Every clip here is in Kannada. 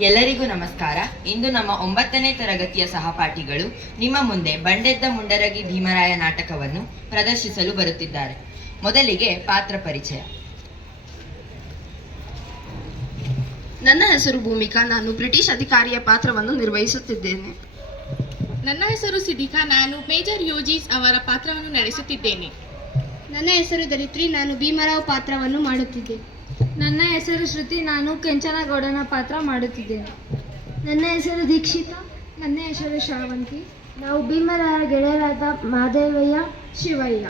ಎಲ್ಲರಿಗೂ ನಮಸ್ಕಾರ. ಇಂದು ನಮ್ಮ 9ನೇ ತರಗತಿಯ ಸಹಪಾಠಿಗಳು ನಿಮ್ಮ ಮುಂದೆ ಬಂಡೆದ್ದ ಮುಂಡರಗಿ ಭೀಮರಾಯ ನಾಟಕವನ್ನು ಪ್ರದರ್ಶಿಸಲು ಬರುತ್ತಿದ್ದಾರೆ. ಮೊದಲಿಗೆ ಪಾತ್ರ ಪರಿಚಯ. ನನ್ನ ಹೆಸರು ಭೂಮಿಕಾ. ನಾನು ಬ್ರಿಟಿಷ್ ಅಧಿಕಾರಿಯ ಪಾತ್ರವನ್ನು ನಿರ್ವಹಿಸುತ್ತಿದ್ದೇನೆ. ನನ್ನ ಹೆಸರು ಸಿದ್ದಿಕಾ. ನಾನು ಮೇಜರ್ ಯೂಜಿಸ್ ಅವರ ಪಾತ್ರವನ್ನು ನಡೆಸುತ್ತಿದ್ದೇನೆ. ನನ್ನ ಹೆಸರು ಧರಿತ್ರಿ. ನಾನು ಭೀಮರಾವ್ ಪಾತ್ರವನ್ನು ಮಾಡುತ್ತಿದ್ದೆ. ನನ್ನ ಹೆಸರು ಶ್ರುತಿ. ನಾನು ಕೆಂಚನಗೌಡನ ಪಾತ್ರ ಮಾಡುತ್ತಿದ್ದೇನೆ. ನನ್ನ ಹೆಸರು ದೀಕ್ಷಿತಾ. ನನ್ನ ಹೆಸರು ಶ್ರಾವಂತಿ. ನಾವು ಭೀಮರಾಯ ಗೆಳೆಯರಾದ ಮಾದೇವಯ್ಯ, ಶಿವಯ್ಯ.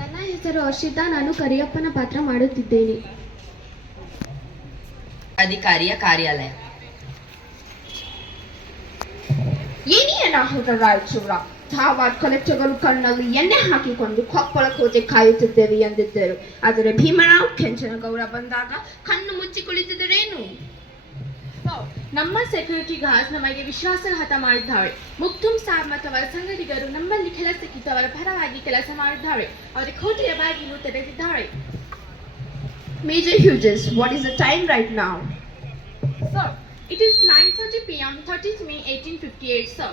ನನ್ನ ಹೆಸರು ಹರ್ಷಿತಾ. ನಾನು ಕರಿಯಪ್ಪನ ಪಾತ್ರ ಮಾಡುತ್ತಿದ್ದೇನೆ. ಅಧಿಕಾರಿಯ ಕಾರ್ಯಾಲಯ. ಏನೇ ಅನಾಹುತ ರಾಯಚೂರ. ಧಾರವಾಡ ಕಲೆಕ್ಟರ್ಗಳು ಕಣ್ಣಲ್ಲಿ ಎಣ್ಣೆ ಹಾಕಿಕೊಂಡು ಕೊಪ್ಪಳ ಕೋಟೆ ಕಾಯುತ್ತಿದ್ದೇವೆ ಎಂದಿದ್ದರು. ಆದರೆ ಭೀಮರಾವ್ ಕೆಂಚನಗೌಡ ಬಂದಾಗ ಕಣ್ಣು ಮುಚ್ಚಿ ಕುಳಿತಿದ್ದರೇನು? ನಮ್ಮ ಸೆಕ್ಯೂರಿಟಿ ಗಾರ್ಡ್ಸ್ ನಮಗೆ ವಿಶ್ವಾಸಘಾತ ಮಾಡಿದ್ದಾರೆ. ಮುಕ್ತುಮ್ ಸಾಬ್ ಮತ್ತು ಅವರ ಸಂಗಡಿಗರು ನಮ್ಮಲ್ಲಿ ಕೆಲಸಕ್ಕಿದ್ದವರ ಪರವಾಗಿ ಕೆಲಸ ಮಾಡಿದ್ದಾರೆ. ಅವರ ಕೋಟೆಯ ಬಾಗಿಲು ತೆರೆದಿದ್ದಾರೆ. Major Hughes, what is the time right now? Sir, it is 9:30 p.m. 30th May 1858, sir.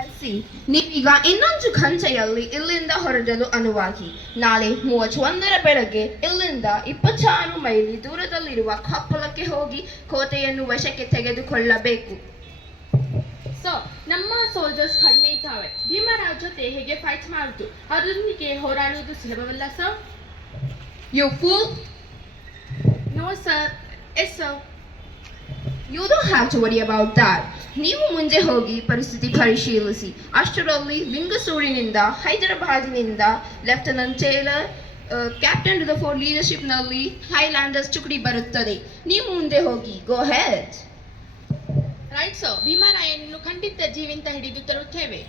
I see. ನೀವೀಗ ಇನ್ನೊಂದು ಗಂಟೆಯಲ್ಲಿ ಇಲ್ಲಿಂದ ಹೊರಡಲು ಅನುವಾಗಿ. ನಾಳೆ 31ರ ಬೆಳಗ್ಗೆ ಇಲ್ಲಿಂದ 26 ಮೈಲಿ ದೂರದಲ್ಲಿರುವ ಕೊಪ್ಪಳಕ್ಕೆ ಹೋಗಿ ಕೋಟೆಯನ್ನು ವಶಕ್ಕೆ ತೆಗೆದುಕೊಳ್ಳಬೇಕು. ಸರ್, ನಮ್ಮ ಸೋಲ್ಜರ್ಸ್ ಕಡಿಮೆ ಇದ್ದಾರೆ. ಭೀಮರಾವ್ ಜೊತೆ ಹೇಗೆ ಫೈಟ್ ಮಾಡುವುದು, ಅದರೊಂದಿಗೆ ಹೋರಾಡುವುದು ಸುಲಭವಲ್ಲ sir. You fool! No sir. Yes sir. You don't have to worry about that. ನೀವು ಮುಂದೆ ಹೋಗಿ ಪರಿಸ್ಥಿತಿ ಪರಿಶೀಲಿಸಿ. ಅಷ್ಟರಲ್ಲಿ ಲಿಂಗಸೂರಿನಿಂದ ಹೈದರಾಬಾದಿನಿಂದ ಲೆಫ್ಟಿನೆಂಟ್ ಟೇಲರ್, ಕ್ಯಾಪ್ಟನ್ ರುದರ್ಫೋರ್ಡ್ ಲೀಡರ್ಶಿಪ್ನಲ್ಲಿ ಹೈಲ್ಯಾಂಡರ್ಸ್ ತುಕಡಿ ಬರುತ್ತದೆ. ನೀವು ಮುಂದೆ ಹೋಗಿ. Go head. Right sir. ಭೀಮರಾಯನನ್ನು ಖಂಡಿತ ಜೀವಂತ ಹಿಡಿದು ತರುತ್ತೇವೆ.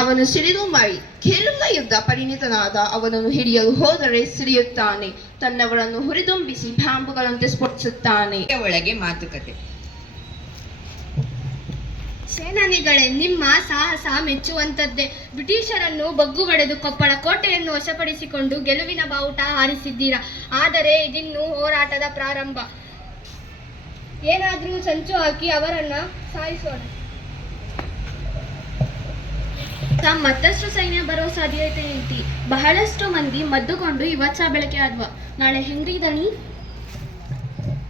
ಅವನು ಸಿಡಿದು ಮೈ. ಕೇರಳ ಯುದ್ಧ ಪರಿಣಿತನಾದ ಅವನನ್ನು ಹಿಡಿಯಲು ಹೋದರೆ ಸಿಡಿಯುತ್ತಾನೆ. ತನ್ನವರನ್ನು ಹುರಿದುಂಬಿಸಿ ಬಾಂಬುಗಳಂತೆ ಸ್ಫೋಟಿಸುತ್ತಾನೆ. ಒಳಗೆ ಮಾತುಕತೆ. ಸೇನಾನಿಗಳೇ, ನಿಮ್ಮ ಸಾಹಸ ಮೆಚ್ಚುವಂಥದ್ದೇ. ಬ್ರಿಟಿಷರನ್ನು ಬಗ್ಗು ಬಡಿದು ಕೊಪ್ಪಳ ಕೋಟೆಯನ್ನು ವಶಪಡಿಸಿಕೊಂಡು ಗೆಲುವಿನ ಬಾವುಟ ಹಾರಿಸಿದ್ದೀರಾ. ಆದರೆ ಇದಿನ್ನು ಹೋರಾಟದ ಪ್ರಾರಂಭ. ಏನಾದರೂ ಸಂಚು ಹಾಕಿ ಅವರನ್ನು ಸಾಯಿಸೋಣ. ಮತ್ತಷ್ಟು ಸೈನ್ಯ ಬರೋ ಸಾಧ್ಯತೆ ಐತಿ. ಬಹಳಷ್ಟು ಮಂದಿ ಮದ್ದುಕೊಂಡು ಇವತ್ತ ಬೆಳಕೆ ಆದ್ವ. ನಾಳೆ ಹೆಂಗ್ರಿ ದಣಿ?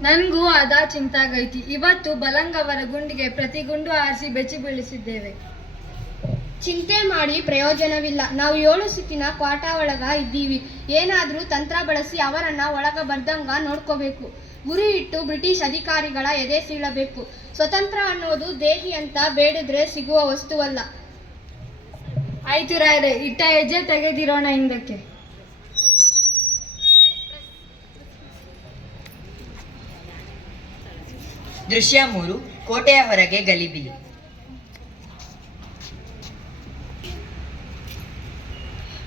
ನನ್ಗೂ ಅದ ಚಿಂತಾಗೈತಿ. ಇವತ್ತು ಬಲಂಗವರ ಗುಂಡಿಗೆ ಪ್ರತಿ ಗುಂಡು ಆರಿಸಿ ಬೆಚ್ಚಿ ಬೀಳಿಸಿದ್ದೇವೆ. ಚಿಂತೆ ಮಾಡಿ ಪ್ರಯೋಜನವಿಲ್ಲ. ನಾವು 7 ಸುತ್ತಿನ ಕ್ವಾಟ ಒಳಗ ಇದ್ದೀವಿ. ಏನಾದರೂ ತಂತ್ರ ಬಳಸಿ ಅವರನ್ನ ಒಳಗ ಬರ್ದಂಗ ನೋಡ್ಕೋಬೇಕು. ಗುರಿ ಇಟ್ಟು ಬ್ರಿಟಿಷ್ ಅಧಿಕಾರಿಗಳ ಎದೆ ಸೀಳಬೇಕು. ಸ್ವತಂತ್ರ ಅನ್ನೋದು ದೇಹಿ ಅಂತ ಬೇಡಿದ್ರೆ ಸಿಗುವ ವಸ್ತುವಲ್ಲ. ಆಯ್ತು ರಾಯರೇ, ಇಟ್ಟ ಹೆಜ್ಜೆ ತೆಗೆದಿರೋಣ ಹಿಂದಕ್ಕೆ. ದೃಶ್ಯ 3. ಕೋಟೆಯ ಹೊರಗೆ ಗಲಿಬಿಲಿ.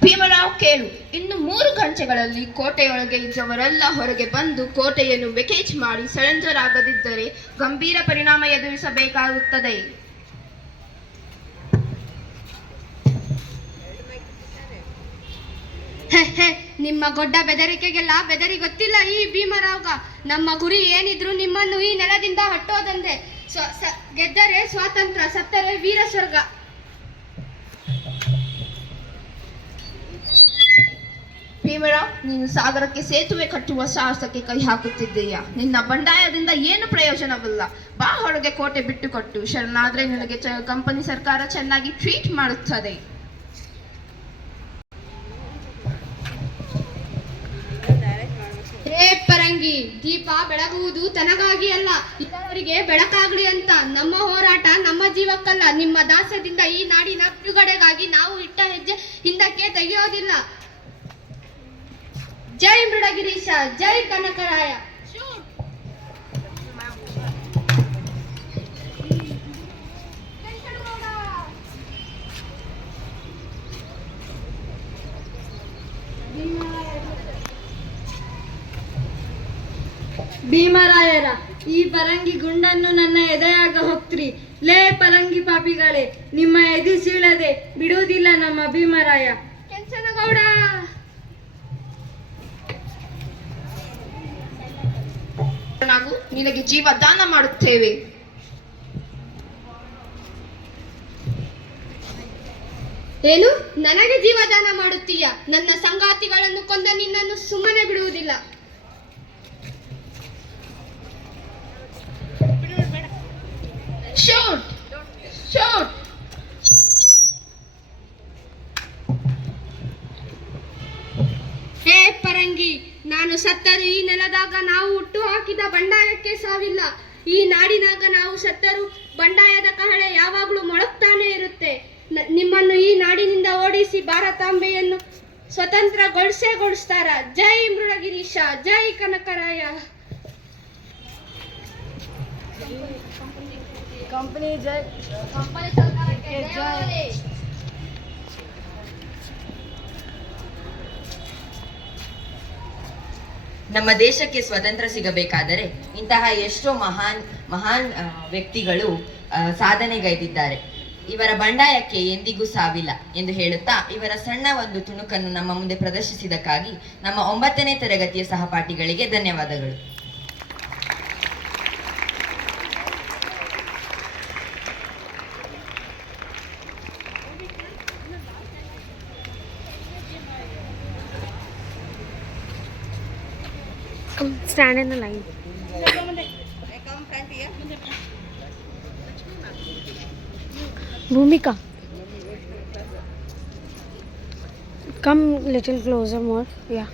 ಭೀಮರಾವ್ ಕೇಳು. ಇನ್ನು 3 ಗಂಟೆಗಳಲ್ಲಿ ಕೋಟೆಯೊಳಗೆ ಇದ್ದವರೆಲ್ಲ ಹೊರಗೆ ಬಂದು ಕೋಟೆಯನ್ನು ವೆಕೇಟ್ ಮಾಡಿ ಸರೆಂಡರ್ ಆಗದಿದ್ದರೆ ಗಂಭೀರ ಪರಿಣಾಮ ಎದುರಿಸಬೇಕಾಗುತ್ತದೆ. ನಿಮ್ಮ ಗೊಡ್ಡ ಬೆದರಿಕೆಗೆಲ್ಲ ಬೆದರಿ ಗೊತ್ತಿಲ್ಲ ಈ ಭೀಮರಾವ್ಗ. ನಮ್ಮ ಗುರಿ ಏನಿದ್ರು ನಿಮ್ಮನ್ನು ಈ ನೆಲದಿಂದ ಹಟ್ಟೋದಂದೆ. ಗೆದ್ದರೆ ಸ್ವಾತಂತ್ರ್ಯ, ಸತ್ತರೆ ವೀರ ಸ್ವರ್ಗ. ಭೀಮರಾವ್, ನೀನು ಸಾಗರಕ್ಕೆ ಸೇತುವೆ ಕಟ್ಟುವ ಸಾಹಸಕ್ಕೆ ಕೈ ಹಾಕುತ್ತಿದ್ದೀಯಾ? ನಿನ್ನ ಬಂಡಾಯದಿಂದ ಏನು ಪ್ರಯೋಜನವಿಲ್ಲ. ಬಾ ಹೊರಗೆ, ಕೋಟೆ ಬಿಟ್ಟುಕೊಟ್ಟು. ಶರಣಾದ್ರೆ ನಿನಗೆ ಕಂಪನಿ ಸರ್ಕಾರ ಚೆನ್ನಾಗಿ ಟ್ರೀಟ್ ಮಾಡುತ್ತದೆ. ಪರಂಗಿ, ದೀಪ ಬೆಳಗುವುದು ತನಗಾಗಿ ಅಲ್ಲ, ಇತರರಿಗೆ ಬೆಳಕಾಗ್ಲಿ ಅಂತ. ನಮ್ಮ ಹೋರಾಟ ನಮ್ಮ ಜೀವಕ್ಕಲ್ಲ, ನಿಮ್ಮ ದಾಸ್ಯದಿಂದ ಈ ನಾಡಿನ ಬಿಡುಗಡೆಗಾಗಿ ನಾವು ಇಟ್ಟ ಹೆಜ್ಜೆ ಹಿಂದಕ್ಕೆ ತೆಗೆಯೋದಿಲ್ಲ. ಜೈ ಮೃಡಗಿರೀಶ, ಜೈ ಕನಕರಾಯ. ಭೀಮರಾಯರ ಈ ಪರಂಗಿ ಗುಂಡನ್ನು ನನ್ನ ಎದೆಯಾಗ ಹೋಗ್ತ್ರಿ. ಲೇ ಪರಂಗಿ ಪಾಪಿಗಳೇ, ನಿಮ್ಮ ಎದೆ ಸೀಳದೆ ಬಿಡುವುದಿಲ್ಲ ನಮ್ಮ ಭೀಮರಾಯ. ಕೆಂಚನಗೌಡ, ನಾವು ನಿನಗೆ ಜೀವದಾನ ಮಾಡುತ್ತೇವೆ. ಏನು, ನನಗೆ ಜೀವದಾನ ಮಾಡುತ್ತೀಯ? ನನ್ನ ಸಂಗಾತಿಗಳನ್ನು ಕೊಂದ ನಿನ್ನನ್ನು ಸುಮ್ಮನೆ ಬಿಡುವುದಿಲ್ಲ. Shoot shoot. ಹೇ ಪರಂಗಿ, ನಾನು ಸತ್ತರೂ ಈ ನೆಲದಾಗ ನಾವು ಹುಟ್ಟು ಹಾಕಿದ ಬಂಡಾಯಕ್ಕೆ ಸಾವಿಲ್ಲ. ಈ ನಾಡಿನಾಗ ನಾವು ಸತ್ತರೂ ಬಂಡಾಯದ ಕಹಳೆ ಯಾವಾಗಲೂ ಮೊಳಗ್ತಾನೆ ಇರುತ್ತೆ. ನಿಮ್ಮನ್ನು ಈ ನಾಡಿನಿಂದ ಓಡಿಸಿ ಭಾರತಾಂಬೆಯನ್ನು ಸ್ವತಂತ್ರಗೊಳಿಸ್ತಾರ. ಜೈ ಮೃಡಗಿರೀಶ, ಜೈ ಕನಕರಾಯ. ಕಂಪನಿ ಸರ್ಕಾರಕ್ಕೆ ಜೈ. ನಮ್ಮ ದೇಶಕ್ಕೆ ಸ್ವತಂತ್ರ ಸಿಗಬೇಕಾದರೆ ಇಂತಹ ಎಷ್ಟೋ ಮಹಾನ್ ವ್ಯಕ್ತಿಗಳು ಸಾಧನೆಗೈದಿದ್ದಾರೆ. ಇವರ ಬಂಡಾಯಕ್ಕೆ ಎಂದಿಗೂ ಸಾವಿಲ್ಲ ಎಂದು ಹೇಳುತ್ತಾ ಇವರ ಸಣ್ಣ ಒಂದು ತುಣುಕನ್ನು ನಮ್ಮ ಮುಂದೆ ಪ್ರದರ್ಶಿಸಿದಕ್ಕಾಗಿ ನಮ್ಮ 9ನೇ ತರಗತಿಯ ಸಹಪಾಠಿಗಳಿಗೆ ಧನ್ಯವಾದಗಳು. Stand in the line. Bhumika, come little closer more. Yeah.